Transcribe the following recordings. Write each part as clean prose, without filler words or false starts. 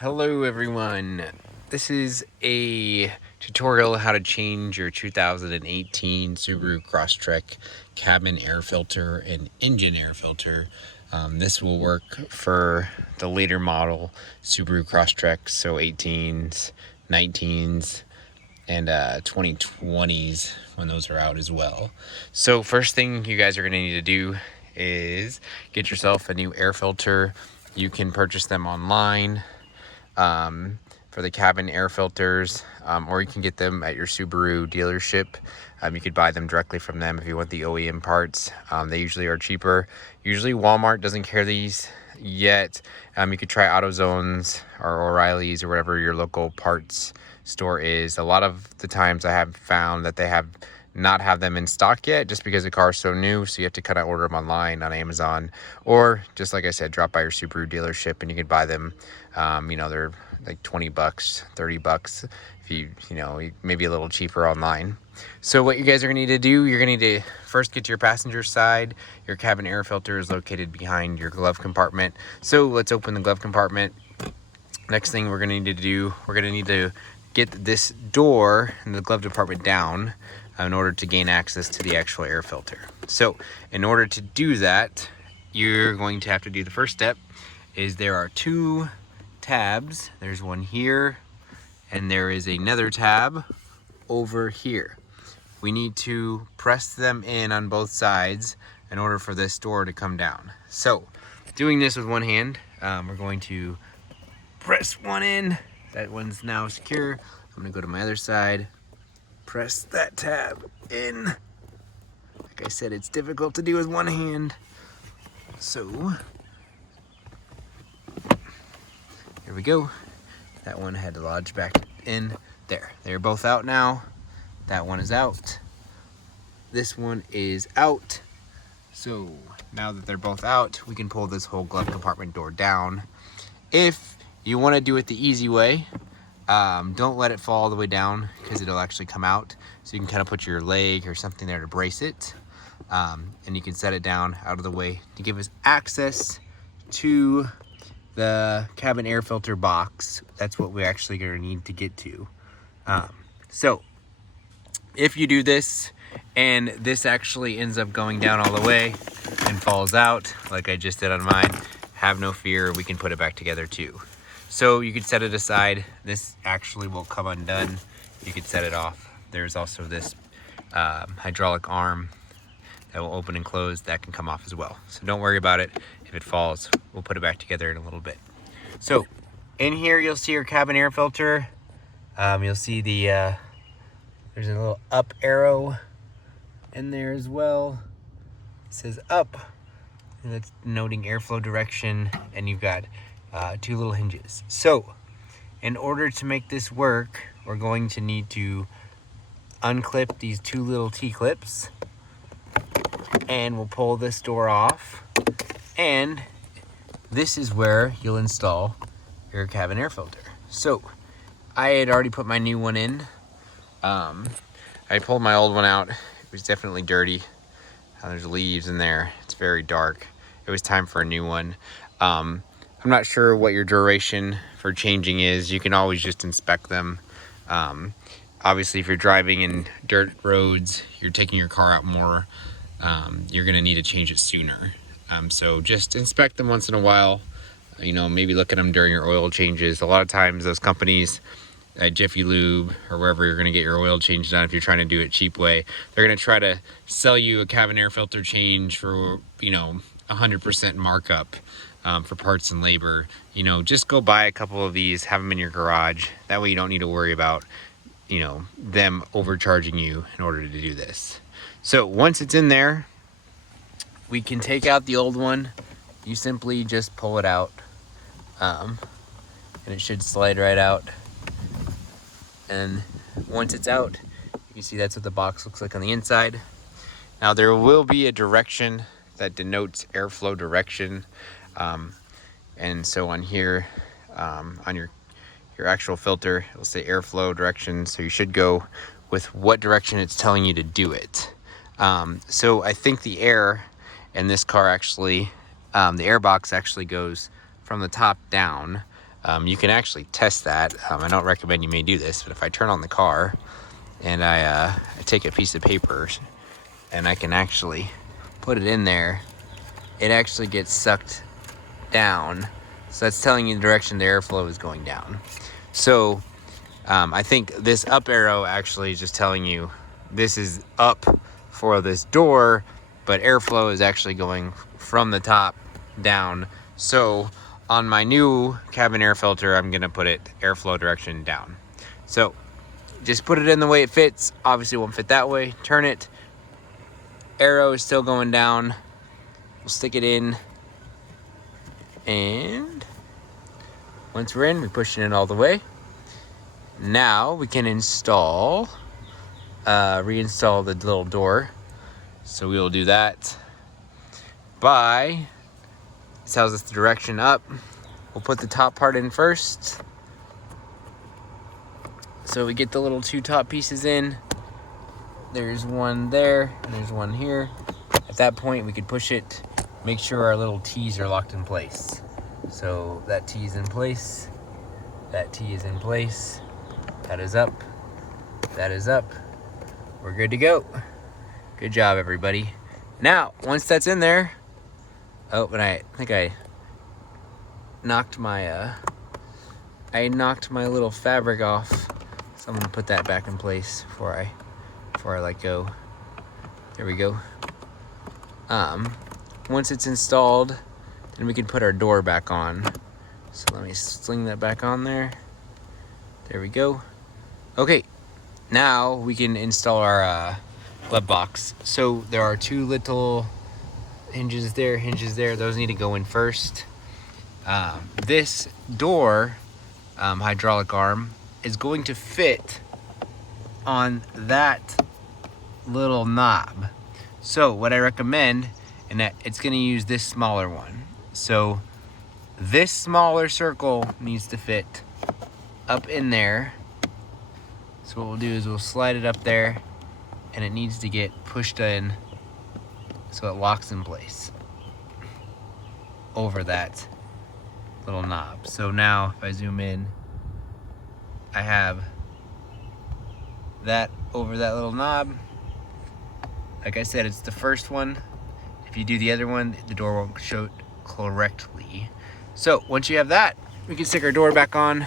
Hello everyone, this is a tutorial how to change your 2018 Subaru Crosstrek cabin air filter and engine air filter. This will work for the later model Subaru Crosstrek, so 18s, 19s, and 2020s when those are out as well. So first thing you guys are going to need to do is get yourself a new air filter. You can purchase them online for the cabin air filters, or you can get them at your Subaru dealership. You could buy them directly from them if you want the OEM parts. They usually are cheaper. Usually Walmart doesn't carry these yet. You could try AutoZone's or O'Reilly's or whatever your local parts store is. A lot of the times I have found that they have not have them in stock yet, just because the car is so new, so you have to kind of order them online on Amazon, or just like I said, drop by your Subaru dealership and you can buy them. They're like 20 bucks, 30 bucks if you maybe a little cheaper online. So what you guys are gonna need to do, you're gonna need to first get to your passenger side. Your cabin air filter is located behind your glove compartment, so let's open the glove compartment. Next thing we're gonna need to do, we're gonna need to get this door in the glove compartment down in order to gain access to the actual air filter. So in order to do that, you're going to have to do the first step. Is there are two tabs. There's one here and there is another tab over here. We need to press them in on both sides in order for this door to come down. So doing this with one hand, we're going to press one in. That one's now secure. I'm gonna go to my other side, press that tab in. Like I said, it's difficult to do with one hand. So here we go. That one had to lodge back in there. They're both out now. That one is out. This one is out. So now that they're both out, we can pull this whole glove compartment door down. If you want to do it the easy way, don't let it fall all the way down, because it'll actually come out. So you can kind of put your leg or something there to brace it, and you can set it down out of the way to give us access to the cabin air filter box. That's what we're actually going to need to get to. So if you do this and this actually ends up going down all the way and falls out like I just did on mine, have no fear, we can put it back together too. So you could set it aside. This actually will come undone. You could set it off. There's also this hydraulic arm that will open and close. That can come off as well. So don't worry about it. If it falls, we'll put it back together in a little bit. So in here, you'll see your cabin air filter. You'll see the there's a little up arrow in there as well. It says up, and that's denoting airflow direction, and you've got two little hinges. So in order to make this work, we're going to need to unclip these two little T-clips, and we'll pull this door off, and this is where you'll install your cabin air filter. So I had already put my new one in. I pulled my old one out. It was definitely dirty. There's leaves in there. It's very dark. It was time for a new one. I'm not sure what your duration for changing is. You can always just inspect them. Obviously, if you're driving in dirt roads, you're taking your car out more, you're gonna need to change it sooner. So just inspect them once in a while. Maybe look at them during your oil changes. A lot of times those companies at Jiffy Lube or wherever you're gonna get your oil change done, if you're trying to do it cheap way, they're gonna try to sell you a cabin air filter change for 100% markup. For parts and labor. Just go buy a couple of these, have them in your garage. That way you don't need to worry about them overcharging you in order to do this. So once it's in there, we can take out the old one. You simply just pull it out, and it should slide right out. And once it's out, you can see that's what the box looks like on the inside. Now there will be a direction that denotes airflow direction. And so on here, on your actual filter, it'll say airflow direction. So you should go with what direction it's telling you to do it. So I think the air in this car actually, the air box actually goes from the top down. You can actually test that. I don't recommend you may do this, but if I turn on the car and I take a piece of paper and I can actually put it in there, it actually gets sucked down. So that's telling you the direction the airflow is going down. So I think this up arrow actually is just telling you this is up for this door, but airflow is actually going from the top down. So on my new cabin air filter, I'm gonna put it airflow direction down. So just put it in the way it fits. Obviously it won't fit that way. Turn it, arrow is still going down. We'll stick it in, and once we're in, we push it in all the way. Now we can reinstall the little door. So we will do that by, it tells us the direction up. We'll put the top part in first. So we get the little two top pieces in. There's one there, and there's one here. At that point, we could push it, make sure our little T's are locked in place. So that T is in place, that T is in place, that is up, that is up. We're good to go. Good job, everybody. Now, once that's in there, oh, and I think I knocked my little fabric off. So I'm gonna put that back in place before I let go. There we go. Once it's installed, then we can put our door back on. So let me sling that back on there. There we go. Okay, now we can install our glove box. So there are two little hinges there. Those need to go in first. This door hydraulic arm is going to fit on that little knob. So what I recommend, and that it's going to use this smaller one. So this smaller circle needs to fit up in there. So what we'll do is we'll slide it up there, and it needs to get pushed in so it locks in place over that little knob. So now if I zoom in, I have that over that little knob. Like I said, it's the first one. If you do the other one, the door won't show it correctly. So once you have that, we can stick our door back on.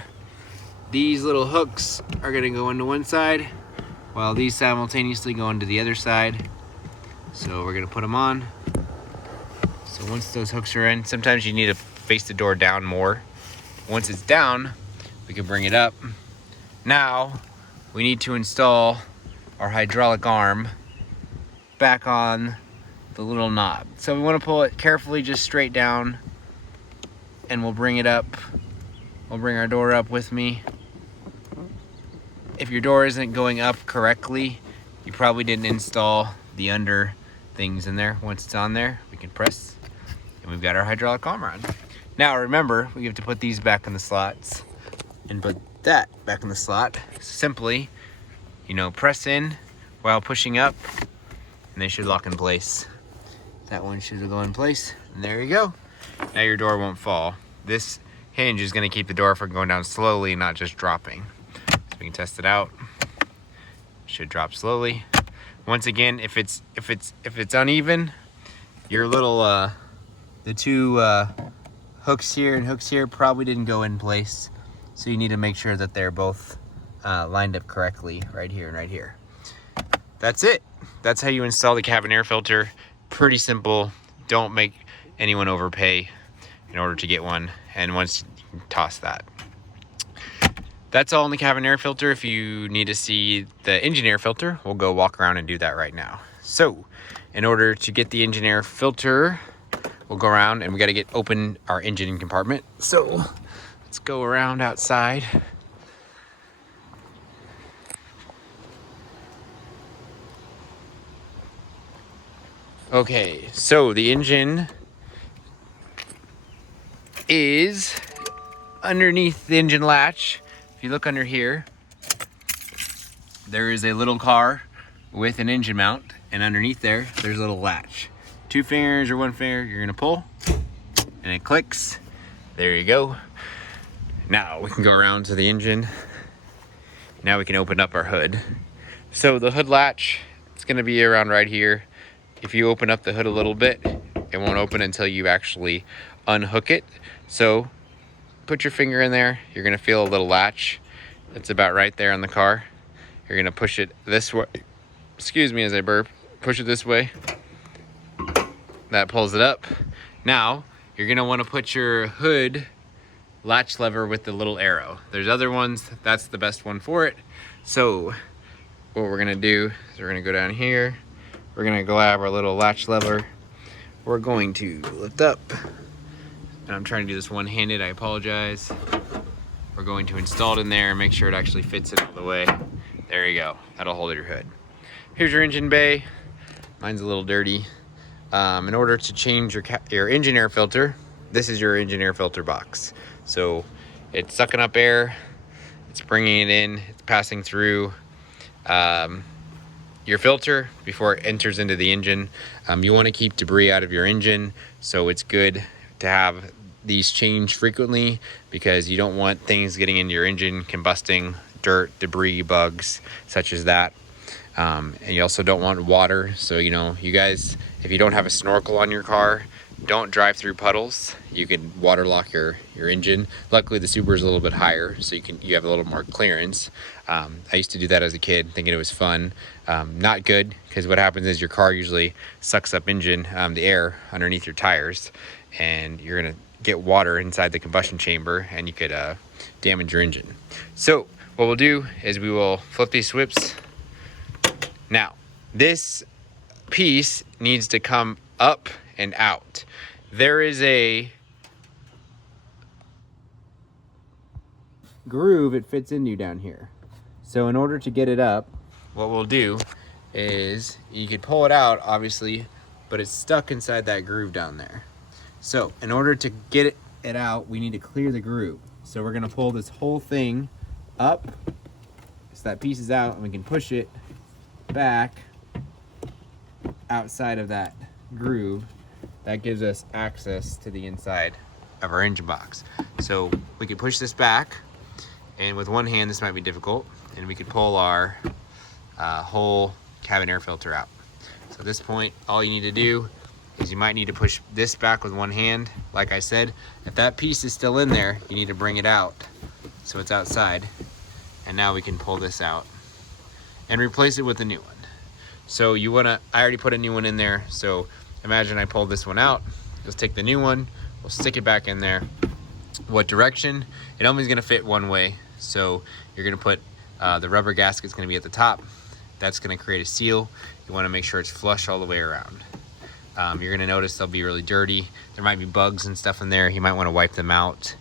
These little hooks are gonna go into one side, while these simultaneously go into the other side. So we're gonna put them on. So once those hooks are in, sometimes you need to face the door down more. Once it's down, we can bring it up. Now, we need to install our hydraulic arm back on the little knob. So we wanna pull it carefully just straight down, and we'll bring it up. We'll bring our door up with me. If your door isn't going up correctly, you probably didn't install the under things in there. Once it's on there, we can press, and we've got our hydraulic arm on. Now remember, we have to put these back in the slots and put that back in the slot. Simply, press in while pushing up, and they should lock in place. That one should go in place, and there you go. Now your door won't fall. This hinge is going to keep the door from going down slowly, not just dropping. So we can test it out. Should drop slowly. Once again, if it's uneven, your little the two hooks here and hooks here probably didn't go in place. So you need to make sure that they're both lined up correctly right here and right here. That's it. That's how you install the cabin air filter. Pretty simple. Don't make anyone overpay in order to get one. And once you can toss that. That's all in the cabin air filter. If you need to see the engine air filter, we'll go walk around and do that right now. So in order to get the engine air filter, we'll go around and we got to open our engine compartment. So let's go around outside. Okay, so the engine is underneath the engine latch. If you look under here, there is a little car with an engine mount, and underneath there's a little latch. 2 fingers or 1 finger, you're gonna pull, and it clicks. There you go. Now we can go around to the engine. Now we can open up our hood. So the hood latch, it's gonna be around right here. If you open up the hood a little bit, it won't open until you actually unhook it. So put your finger in there, you're gonna feel a little latch. It's about right there on the car. You're gonna push it this way. Excuse me as I burp. Push it this way. That pulls it up. Now, you're gonna wanna put your hood latch lever with the little arrow. There's other ones, that's the best one for it. So what we're gonna do is we're gonna go down here. We're gonna grab our little latch lever. We're going to lift up. And I'm trying to do this one-handed, I apologize. We're going to install it in there and make sure it actually fits in all the way. There you go, that'll hold your hood. Here's your engine bay. Mine's a little dirty. In order to change your engine air filter, this is your engine air filter box. So it's sucking up air, it's bringing it in, it's passing through your filter before it enters into the engine. You want to keep debris out of your engine, so it's good to have these changed frequently because you don't want things getting into your engine, combusting, dirt, debris, bugs, such as that. And you also don't want water. So, you know, you guys, if you don't have a snorkel on your car, don't drive through puddles. You can waterlock your engine. Luckily the Subaru is a little bit higher, so you have a little more clearance. I used to do that as a kid, thinking it was fun. Not good, because what happens is your car usually sucks up the air underneath your tires, and you're gonna get water inside the combustion chamber, and you could damage your engine. So what we'll do is we will flip these swips. Now, this piece needs to come up and out. There is a groove it fits into down here. So in order to get it up, what we'll do is you could pull it out, obviously, but it's stuck inside that groove down there. So in order to get it out, we need to clear the groove. So we're gonna pull this whole thing up so that piece is out, and we can push it back outside of that groove. That gives us access to the inside of our engine box. So we can push this back, and with one hand this might be difficult, and we could pull our whole cabin air filter out. So at this point, all you need to do is you might need to push this back with one hand. Like I said, if that piece is still in there, you need to bring it out so it's outside. And now we can pull this out and replace it with a new one. So I already put a new one in there, so imagine I pull this one out, just take the new one, we'll stick it back in there. What direction? It only is gonna fit one way, so you're gonna put the rubber gasket's gonna be at the top. That's gonna create a seal. You wanna make sure it's flush all the way around. You're gonna notice they'll be really dirty. There might be bugs and stuff in there. You might wanna wipe them out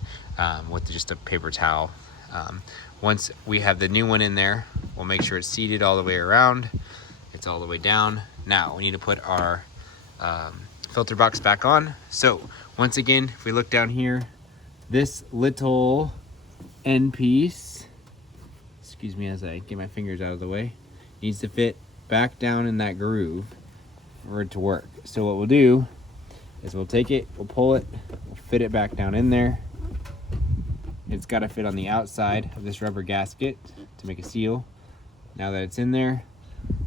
with just a paper towel. Once we have the new one in there, we'll make sure it's seated all the way around. It's all the way down. Now we need to put our filter box back on. So once again, if we look down here, this little end piece, excuse me as I get my fingers out of the way, needs to fit back down in that groove for it to work. So what we'll do is we'll take it, we'll pull it, we'll fit it back down in there. It's got to fit on the outside of this rubber gasket to make a seal. Now that it's in there,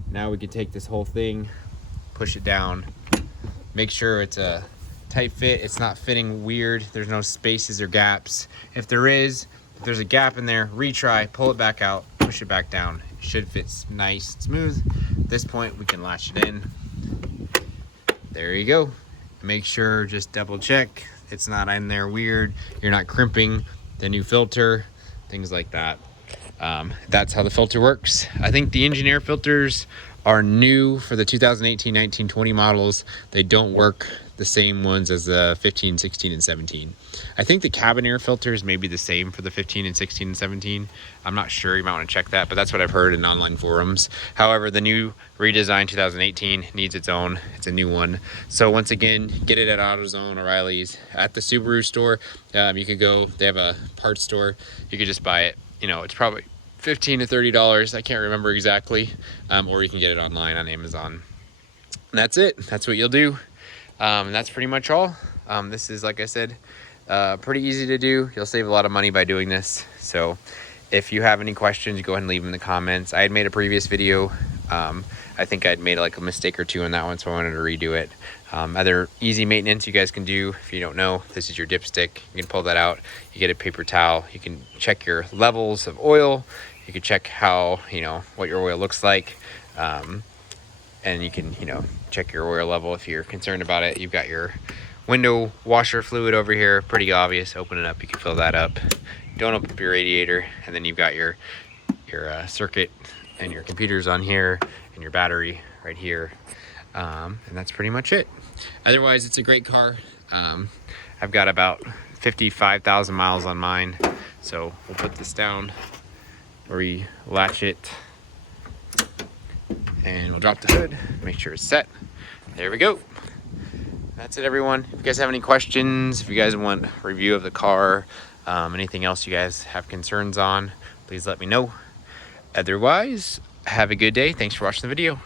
now we can take this whole thing, push it down, make sure it's a tight fit, it's not fitting weird, there's no spaces or gaps. If there's a gap in there, retry, pull it back out, push it back down. It should fit nice, smooth. At this point, we can latch it in. There you go. Make sure, just double check, it's not in there weird, you're not crimping the new filter, things like that. That's how the filter works. I think the engine air filters are new for the 2018, 19, 20 models. They don't work the same ones as the 15, 16, and 17. I think the cabin air filters may be the same for the 15 and 16 and 17. I'm not sure, you might want to check that, but that's what I've heard in online forums. However, the new redesigned 2018 needs its own, it's a new one. So once again, get it at AutoZone, O'Reilly's, at the Subaru store. You could go, they have a parts store, you could just buy it. You know, it's probably $15 to $30, I can't remember exactly, or you can get it online on Amazon. And that's it, that's what you'll do. And that's pretty much all. This is, like I said, Pretty easy to do. You'll save a lot of money by doing this. So if you have any questions, go ahead and leave them in the comments. I had made a previous video. I think I'd made like a mistake or two on that one, so I wanted to redo it. Other easy maintenance you guys can do, if you don't know, this is your dipstick. You can pull that out, you get a paper towel, you can check your levels of oil, you can check how, what your oil looks like, and you can, check your oil level if you're concerned about it. You've got your window washer fluid over here, pretty obvious. Open it up, you can fill that up. Don't open up your radiator, and then you've got your circuit and your computers on here and your battery right here, and that's pretty much it. Otherwise, it's a great car. I've got about 55,000 miles on mine, so we'll put this down, latch it, and we'll drop the hood, make sure it's set. There we go. That's it, everyone. If you guys have any questions, if you guys want a review of the car, anything else you guys have concerns on, please let me know. Otherwise, have a good day. Thanks for watching the video.